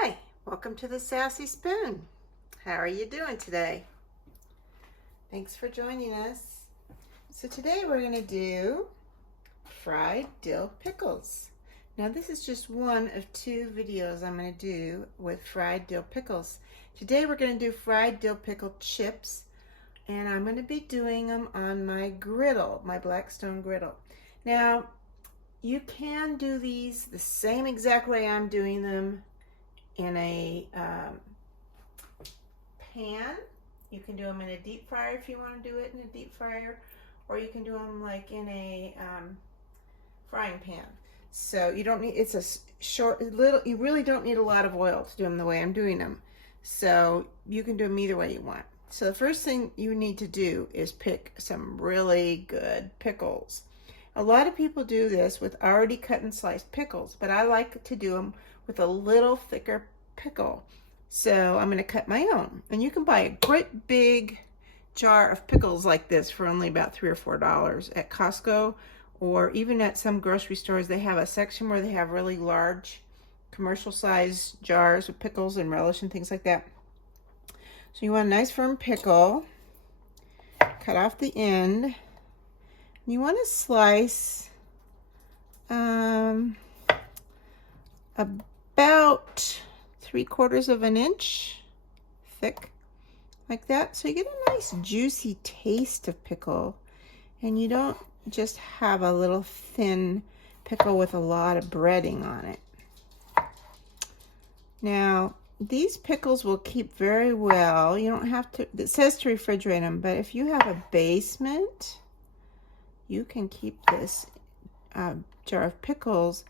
Hi, welcome to the Sassy Spoon. How are you doing today? Thanks for joining us. So today we're going to do fried dill pickles. Now this is just one of two videos I'm going to do with fried dill pickles. Today we're going to do fried dill pickle chips, and I'm going to be doing them on my griddle, my Blackstone Griddle. Now you can do these the same exact way I'm doing them in a pan. You can do them in a deep fryer if you want to do it in a deep fryer, or you can do them like in a frying pan. So you don't need, it's a short little, you really don't need a lot of oil to do them the way I'm doing them. So you can do them either way you want. So the first thing you need to do is pick some really good pickles. A lot of people do this with already cut and sliced pickles, but I like to do them with a little thicker pickle. So I'm going to cut my own. And you can buy a great big jar of pickles like this for only about $3 or $4 at Costco, or even at some grocery stores. They have a section where they have really large commercial size jars of pickles and relish and things like that. So you want a nice firm pickle. Cut off the end. You want to slice about 3/4 of an inch thick, like that, so you get a nice juicy taste of pickle, and you don't just have a little thin pickle with a lot of breading on it. Now these pickles will keep very well. You don't have to, it says to refrigerate them, but if you have a basement, you can keep this jar of pickles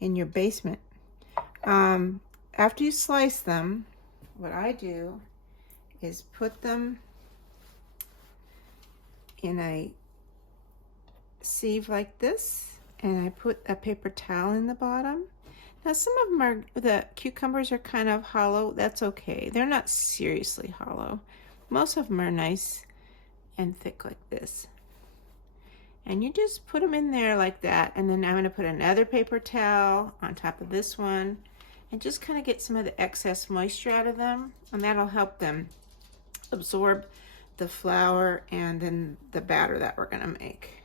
in your basement. After you slice them, what I do is put them in a sieve like this, and I put a paper towel in the bottom. Now some of them are, the cucumbers are kind of hollow. That's okay. They're not seriously hollow. Most of them are nice and thick like this. And you just put them in there like that, and then I'm going to put another paper towel on top of this one and just kind of get some of the excess moisture out of them, and that'll help them absorb the flour and then the batter that we're going to make.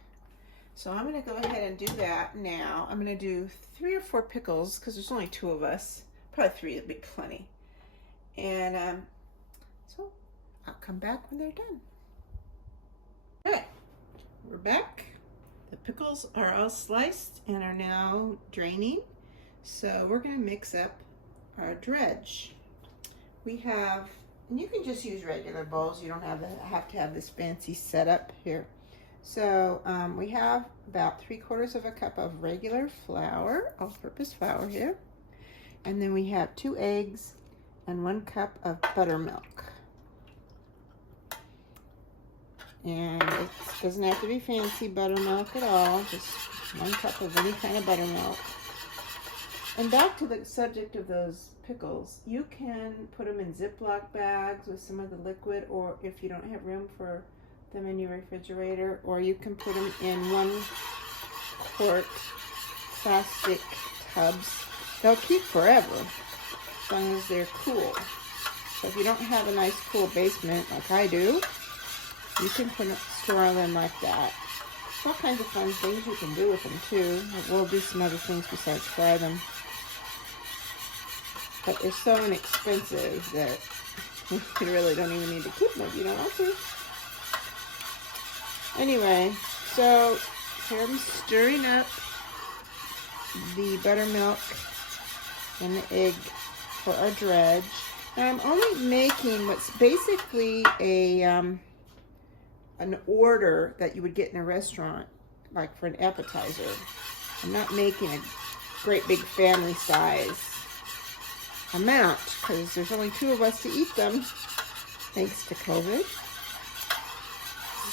So I'm going to go ahead and do that now. I'm going to do 3 or 4 pickles because there's only 2 of us. Probably 3 would be plenty. And so I'll come back when they're done. Okay, we're back. The pickles are all sliced and are now draining. So we're going to mix up our dredge. We have, and you can just use regular bowls. You don't have to have this fancy setup here. So we have about 3/4 of a cup of regular flour, all-purpose flour here. And then we have 2 eggs and 1 cup of buttermilk. And it doesn't have to be fancy buttermilk at all, just 1 cup of any kind of buttermilk. And back to the subject of those pickles, you can put them in Ziploc bags with some of the liquid, or if you don't have room for them in your refrigerator, or you can put them in 1-quart plastic tubs. They'll keep forever as long as they're cool. So if you don't have a nice cool basement like I do, you can store them like that. There's all kinds of fun things you can do with them too. We'll do some other things besides fry them. But they're so inexpensive that you really don't even need to keep them if you don't want to. Anyway, so here I'm stirring up the buttermilk and the egg for our dredge. Now I'm only making what's basically an order that you would get in a restaurant, like for an appetizer. I'm not making a great big family size amount because there's only 2 of us to eat them, thanks to COVID.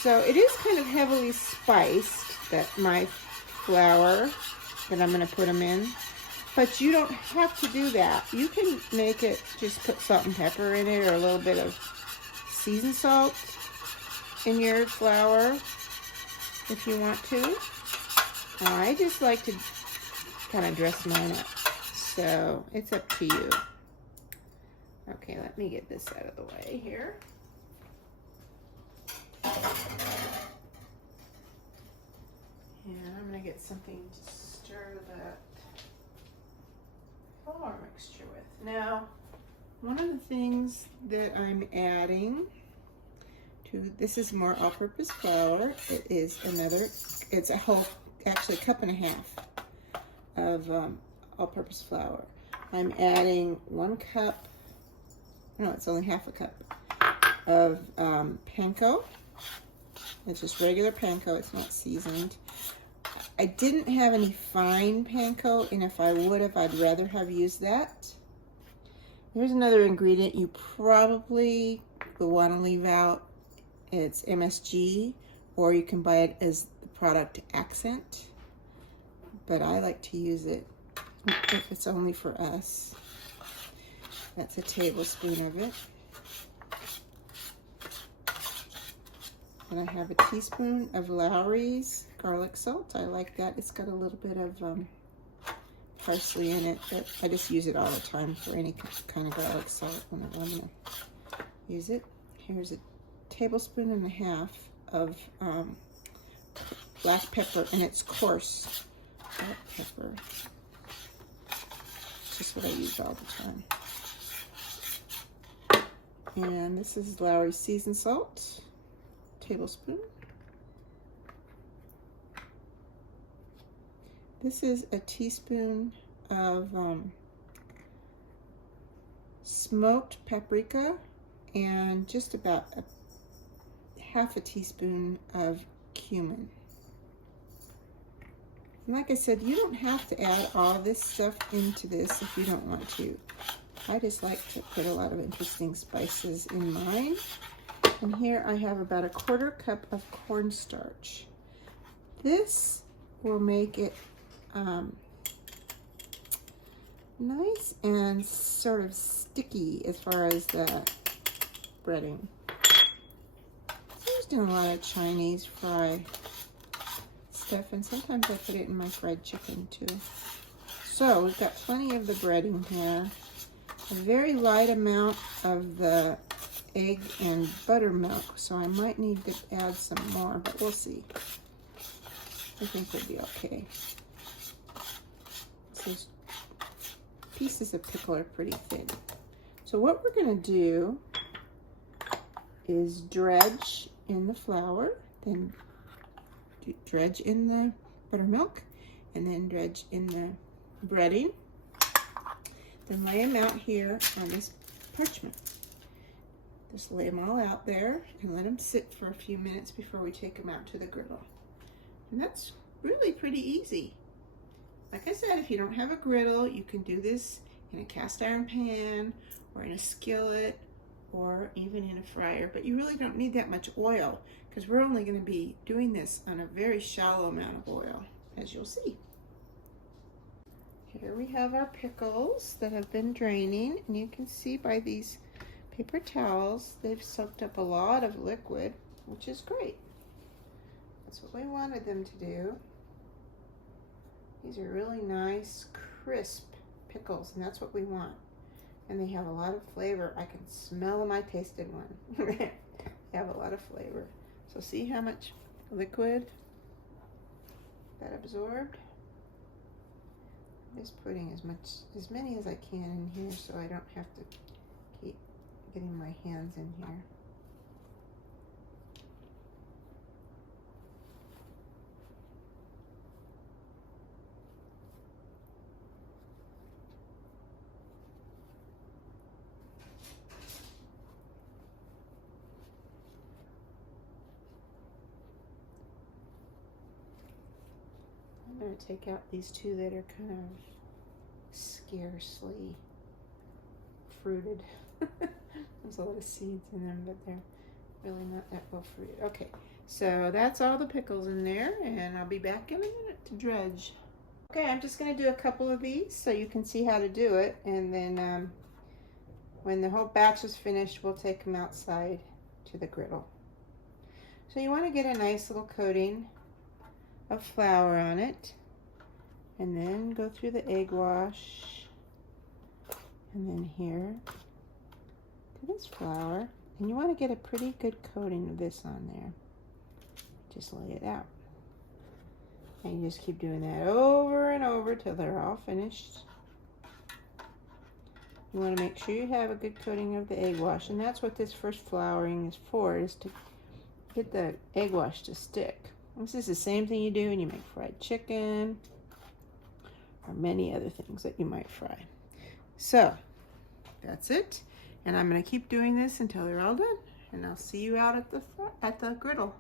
So it is kind of heavily spiced, that my flour that I'm going to put them in. But you don't have to do that. You can make it, just put salt and pepper in it, or a little bit of seasoned salt in your flour if you want to. I just like to kind of dress mine up. So it's up to you. Okay, let me get this out of the way here. And I'm going to get something to stir that flour mixture with. Now, one of the things that I'm adding to, this is more all-purpose flour. It is it's a whole, actually 1.5 cups of all-purpose flour. I'm adding 1 cup, no, it's only 1/2 cup of panko. It's just regular panko, it's not seasoned. I didn't have any fine panko, and if I would have, I'd rather have used that. Here's another ingredient you probably will want to leave out. It's MSG, or you can buy it as the product accent, but I like to use it if it's only for us. That's a tablespoon of it. And I have a teaspoon of Lawry's garlic salt. I like that. It's got a little bit of parsley in it, but I just use it all the time for any kind of garlic salt when I want to use it. Here's a 1.5 tablespoons of black pepper, and it's coarse black pepper. It's just what I use all the time. And this is Lawry's seasoned salt, tablespoon. This is a teaspoon of smoked paprika, and just about 1/2 teaspoon of cumin. And like I said, you don't have to add all this stuff into this if you don't want to. I just like to put a lot of interesting spices in mine. And here I have about 1/4 cup of cornstarch. This will make it nice and sort of sticky as far as the breading. So I was doing a lot of Chinese fry stuff, and sometimes I put it in my fried chicken too. So we've got plenty of the breading here. A very light amount of the egg and buttermilk, so I might need to add some more, but we'll see. I think we'll be okay. These pieces of pickle are pretty thin. So what we're going to do is dredge in the flour, then dredge in the buttermilk, and then dredge in the breading. Then lay them out here on this parchment. Just lay them all out there and let them sit for a few minutes before we take them out to the griddle. And that's really pretty easy. Like I said, if you don't have a griddle, you can do this in a cast iron pan or in a skillet or even in a fryer, but you really don't need that much oil because we're only going to be doing this on a very shallow amount of oil, as you'll see. Here we have our pickles that have been draining, and you can see by these paper towels, they've soaked up a lot of liquid, which is great. That's what we wanted them to do. These are really nice, crisp pickles, and that's what we want. And they have a lot of flavor. I can smell them. I tasted one. They have a lot of flavor. So see how much liquid that absorbed? I'm just putting as many as I can in here so I don't have to keep getting my hands in here. I'm going to take out these two that are kind of scarcely fruited. There's a lot of seeds in them, but they're really not that well fruited. Okay, so that's all the pickles in there, and I'll be back in a minute to dredge. Okay, I'm just going to do a couple of these so you can see how to do it, and then when the whole batch is finished, we'll take them outside to the griddle. So you want to get a nice little coating of flour on it, and then go through the egg wash, and then here It is flour, and you want to get a pretty good coating of this on there. Just lay it out. And you just keep doing that over and over till they're all finished. You want to make sure you have a good coating of the egg wash, and that's what this first flouring is for, is to get the egg wash to stick. This is the same thing you do when you make fried chicken or many other things that you might fry. So that's it, and I'm going to keep doing this until they're all done, and I'll see you out at the griddle.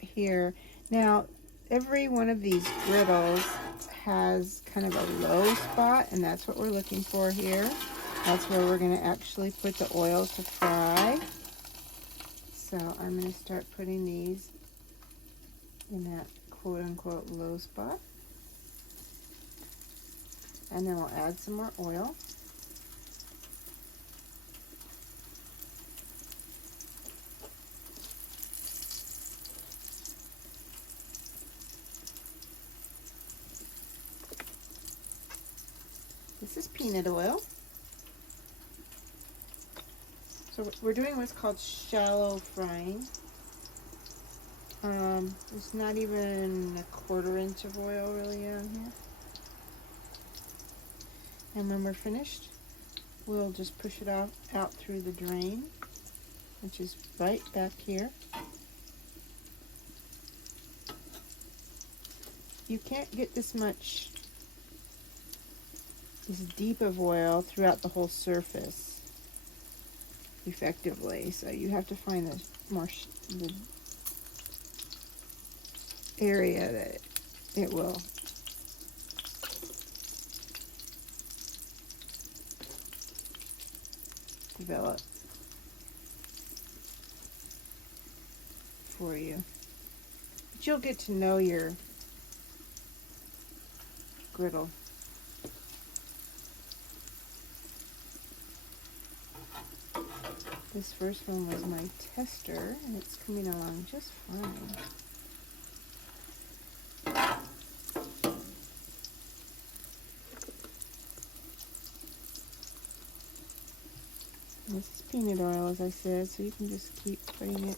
Here now, every one of these griddles has kind of a low spot, and that's what we're looking for here. That's where we're going to actually put the oil to fry. So I'm going to start putting these in that quote-unquote low spot. And then we'll add some more oil. This is peanut oil. So we're doing what's called shallow frying. There's not even a 1/4 inch of oil really on here. And when we're finished, we'll just push it out through the drain, which is right back here. You can't get this deep of oil throughout the whole surface effectively, so you have to find the area that it will develop for you. But you'll get to know your griddle. This first one was my tester, and it's coming along just fine. This is peanut oil, as I said, so you can just keep putting it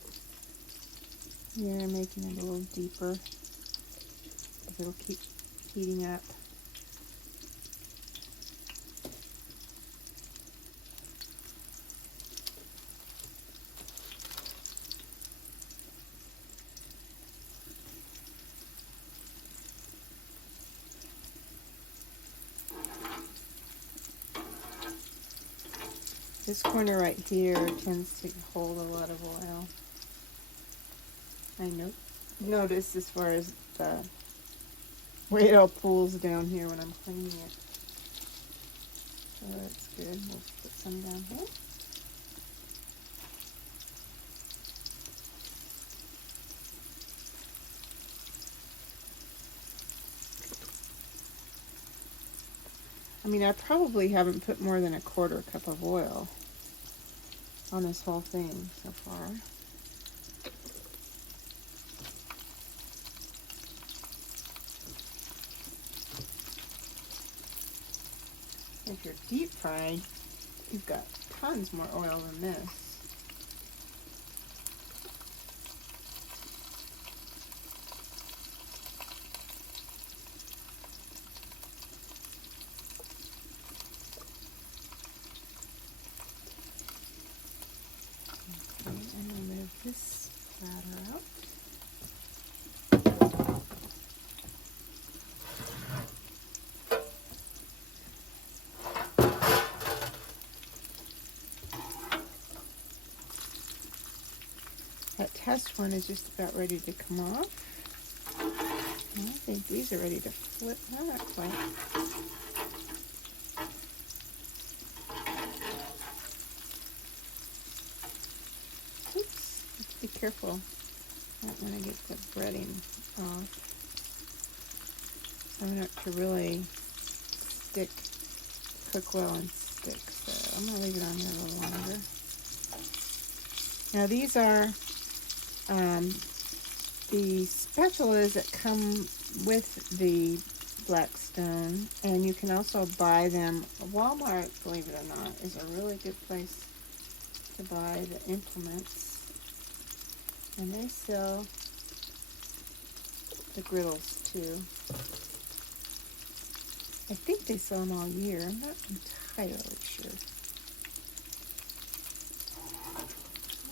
here and making it a little deeper, because it'll keep heating up. This corner right here tends to hold a lot of oil. I notice as far as the way it all pools down here when I'm cleaning it. So that's good. We'll put some down here. I mean, I probably haven't put more than a 1/4 cup of oil on this whole thing so far. If you're deep fried, you've got tons more oil than this. This platter out. That test one is just about ready to come off. And I think these are ready to flip. No, not quite. Be careful. I don't want to get the breading off. I want it to really cook well and stick. So I'm going to leave it on here a little longer. Now these are the spatulas that come with the Blackstone, and you can also buy them. Walmart, believe it or not, is a really good place to buy the implements, and they sell the griddles too. I think they sell them all year. I'm not entirely sure.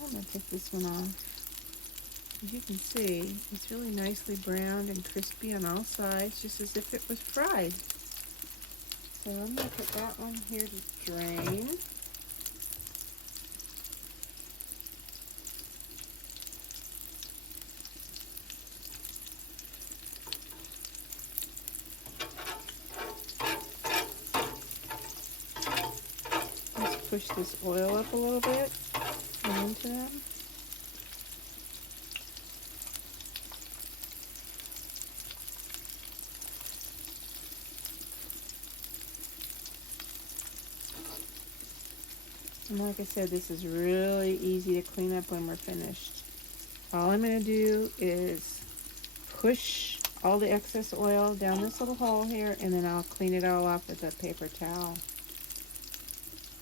I'm going to take this one off. As you can see, it's really nicely browned and crispy on all sides, just as if it was fried. So I'm going to put that one here to drain. Let's push this oil up a little bit and into them. And like I said, this is really easy to clean up when we're finished. All I'm going to do is push all the excess oil down this little hole here, and then I'll clean it all off with a paper towel.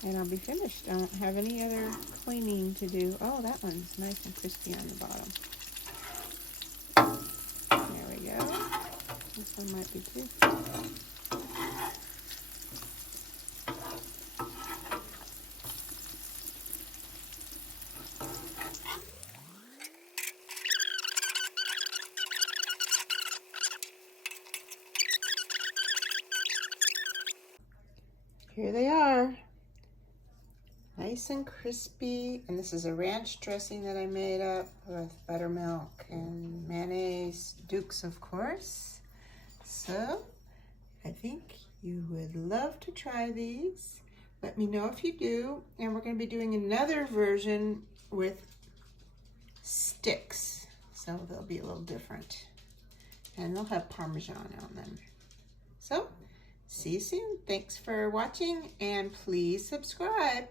And I'll be finished. I don't have any other cleaning to do. Oh, that one's nice and crispy on the bottom. There we go. This one might be too. Here they are, nice and crispy, and this is a ranch dressing that I made up with buttermilk and mayonnaise, Dukes of course. So I think you would love to try these. Let me know if you do, and we're going to be doing another version with sticks, so they'll be a little different, and they'll have Parmesan on them. So see you soon. Thanks for watching, and please subscribe.